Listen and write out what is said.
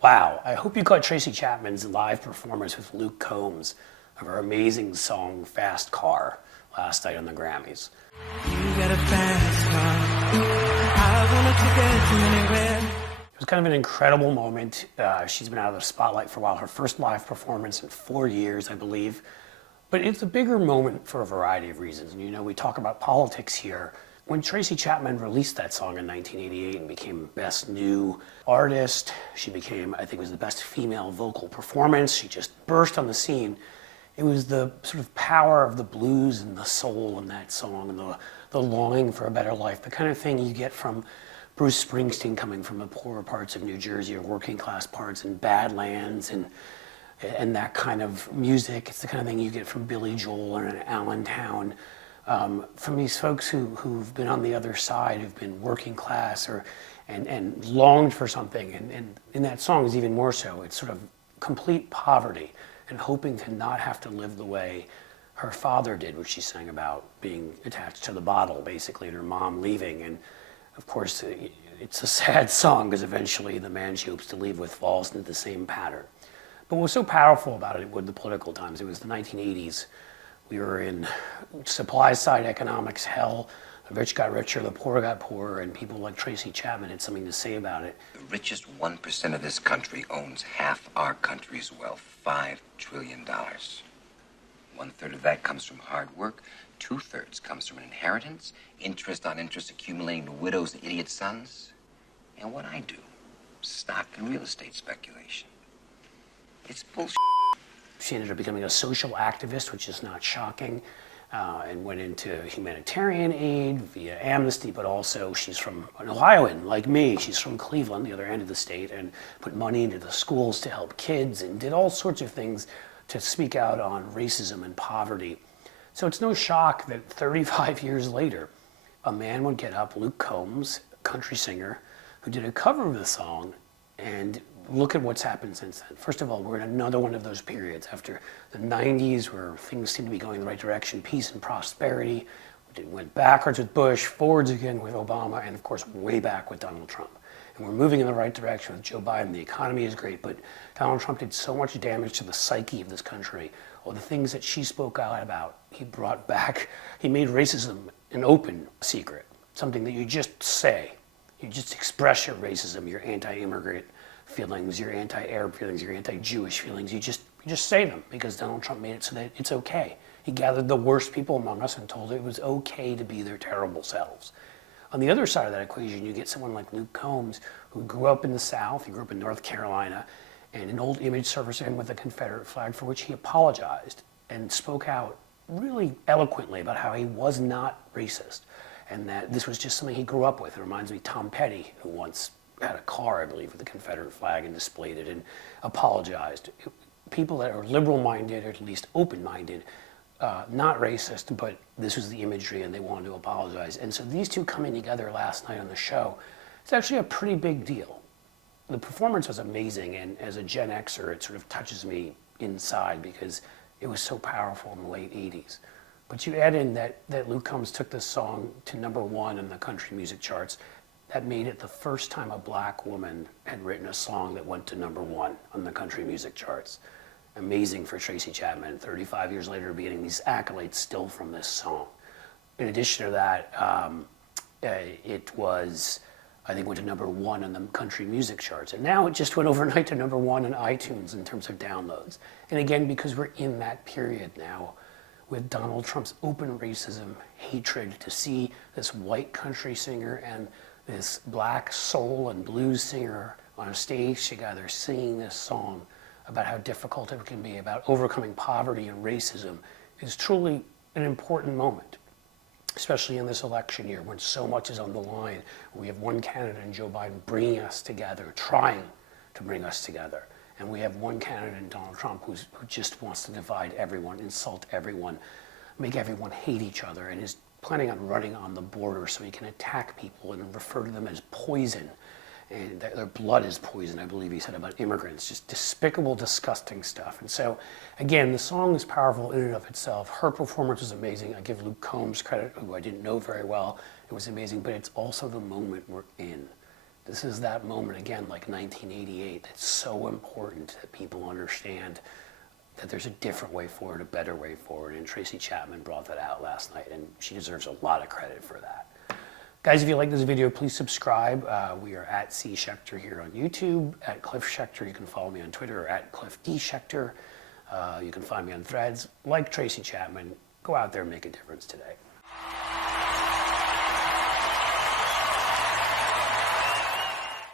Wow, I hope you caught Tracy Chapman's live performance with Luke Combs of her amazing song Fast Car last night on the Grammys. You got a fast car. I wanted to get you anywhere. It was kind of an incredible moment. She's been out of the spotlight for a while. Her first live performance in 4 years, I believe. But it's a bigger moment for a variety of reasons. And you know, we talk about politics here. When Tracy Chapman released that song in 1988 and became Best New Artist, she became, I think it was the Best Female Vocal Performance. She just burst on the scene. It was the sort of power of the blues and the soul in that song and the longing for a better life, the kind of thing you get from Bruce Springsteen coming from the poorer parts of New Jersey or working class parts in Badlands and that kind of music. It's the kind of thing you get from Billy Joel and Allentown. From these folks who've been on the other side, who've been working class and longed for something. And in that song is even more so. It's sort of complete poverty and hoping to not have to live the way her father did, which she sang about, being attached to the bottle, basically, and her mom leaving. And of course, it's a sad song because eventually the man she hopes to leave with falls into the same pattern. But what was so powerful about it with the political times, it was the 1980s. We were in supply side economics hell. The rich got richer, the poor got poorer, and people like Tracy Chapman had something to say about it. The richest 1% of this country owns half our country's wealth, $5 trillion. 1/3 of that comes from hard work. 2/3 comes from an inheritance, interest on interest accumulating to widows' and idiot sons. And what I do, stock and real estate speculation. It's bullshit. She ended up becoming a social activist, which is not shocking, and went into humanitarian aid via Amnesty, but also she's from an Ohioan, like me. She's from Cleveland, the other end of the state, and put money into the schools to help kids and did all sorts of things to speak out on racism and poverty. So it's no shock that 35 years later, a man would get up, Luke Combs, a country singer, who did a cover of the song, and look at what's happened since then. First of all, we're in another one of those periods after the 90s where things seem to be going in the right direction, peace and prosperity. We went backwards with Bush, forwards again with Obama, and of course, way back with Donald Trump. And we're moving in the right direction with Joe Biden. The economy is great, but Donald Trump did so much damage to the psyche of this country. All the things that she spoke out about, he brought back. He made racism an open secret, something that you just say. You just express your racism, your anti-immigrant feelings, your anti-Arab feelings, your anti-Jewish feelings. You just say them because Donald Trump made it so that it's okay. He gathered the worst people among us and told it was okay to be their terrible selves. On the other side of that equation, you get someone like Luke Combs, who grew up in the South. He grew up in North Carolina, and an old image surfaced him with a Confederate flag for which he apologized and spoke out really eloquently about how he was not racist and that this was just something he grew up with. It reminds me of Tom Petty, who once had a car, I believe, with the Confederate flag and displayed it and apologized. People that are liberal-minded, or at least open-minded, not racist, but this was the imagery and they wanted to apologize. And so these two coming together last night on the show, it's actually a pretty big deal. The performance was amazing, and as a Gen Xer, it sort of touches me inside because it was so powerful in the late 80s. But you add in that Luke Combs took this song to #1 in the country music charts. That made it the first time a black woman had written a song that went to #1 on the country music charts. Amazing for Tracy Chapman, 35 years later, getting these accolades still from this song. In addition to that, it was, I think, went to #1 on the country music charts. And now it just went overnight to #1 on iTunes in terms of downloads. And again, because we're in that period now with Donald Trump's open racism, hatred, to see this white country singer and this black soul and blues singer on a stage together singing this song about how difficult it can be, about overcoming poverty and racism, is truly an important moment, especially in this election year when so much is on the line. We have one candidate in Joe Biden bringing us together, trying to bring us together. And we have one candidate in Donald Trump who just wants to divide everyone, insult everyone, make everyone hate each other, and is planning on running on the border so he can attack people and refer to them as poison. And their blood is poison, I believe he said, about immigrants. Just despicable, disgusting stuff. And so, again, the song is powerful in and of itself. Her performance was amazing. I give Luke Combs credit, who I didn't know very well. It was amazing, but it's also the moment we're in. This is that moment again, like 1988. It's so important that people understand that there's a different way forward, a better way forward. And Tracy Chapman brought that out last night, and she deserves a lot of credit for that. Guys, if you like this video, please subscribe. We are at C. Schechter here on YouTube, at Cliff Schechter. You can follow me on Twitter, or at Cliff D. Schechter. You can find me on Threads. Like Tracy Chapman, go out there and make a difference today.